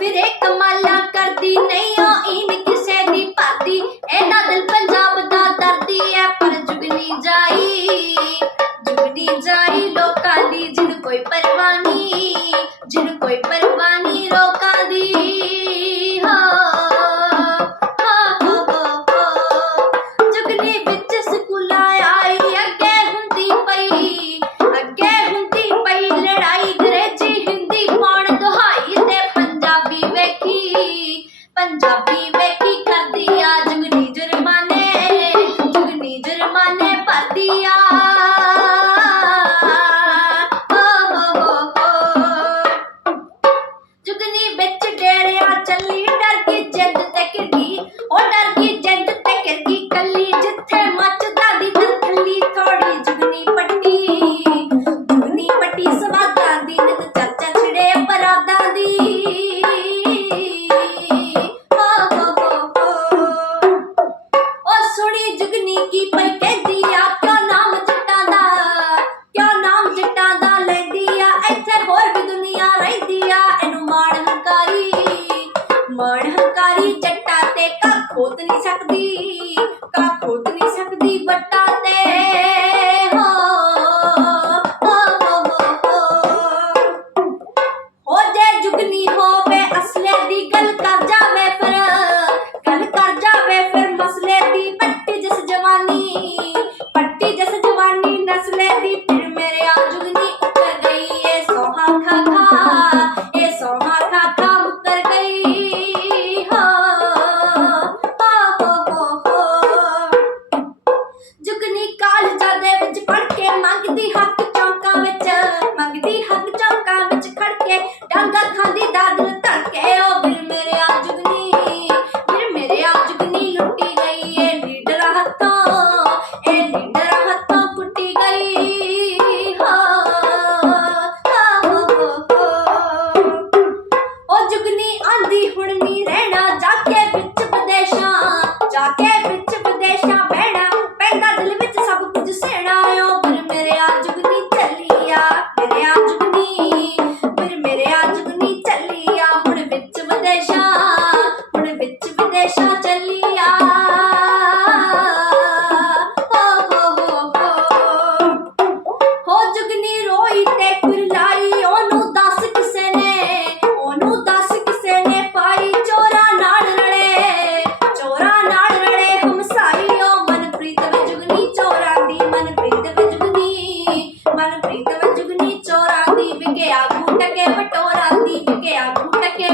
ਫਿਰੇ ਕਮਾਲਾ ਕਰਦੀ, ਨਹੀਂ ਆ ਦਿਲ ਪੰਜਾਬ ਦਾ ਦਰਦੀ ਐ, ਪਰ ਜੁਗਨੀ ਜਾਈ ਜੁਗਨੀ ਜਾਈ ਲੋਕਾਂ ਦੀ, ਜਿਨ ਕੋਈ ਪਰਵਾਹ ਨਹੀਂ ਕੋਈ ਸੋਹਣੀ ਜੁਗਨੀ ਕੀ ਪਰ ਕਹਿੰਦੀ ਆ? ਕਿਉਂ ਨਾਮ ਜੱਟਾਂ ਦਾ? ਕਿਉਂ ਨਾਮ ਜੱਟਾਂ ਦਾ ਲੈਂਦੀ ਆ? ਇੱਥੇ ਹੋਰ ਵੀ ਦੁਨੀਆ ਰਹਿੰਦੀ ਆ। ਇਹਨੂੰ ਮਾਣ ਹੰਕਾਰੀ ਮਾਣ ਹੰਕਾਰੀ ਜੱਟਾਂ ਤੇ ਕਾ ਖੋਤ ਨਹੀਂ ਸਕਦੀ ਕਾ ਖੋਤ ਨਹੀਂ ਸਕਦੀ ਵੱਟਾਂ ਤੇ। ਹੋ ਹੋ ਹੋ ਹੋ ਹੋ। ਜੇ ਜੁਗਨੀ ਹੋਵੇ ਅਸਲੇ ਦੀ ਗੱਲ ਕਰ ਸੰਗਤ ਖਾਂਦੀ ਕੇ ਪਟੋਰਾ ਦੀ ਕੇ ਆਗੂ ਢਕੇ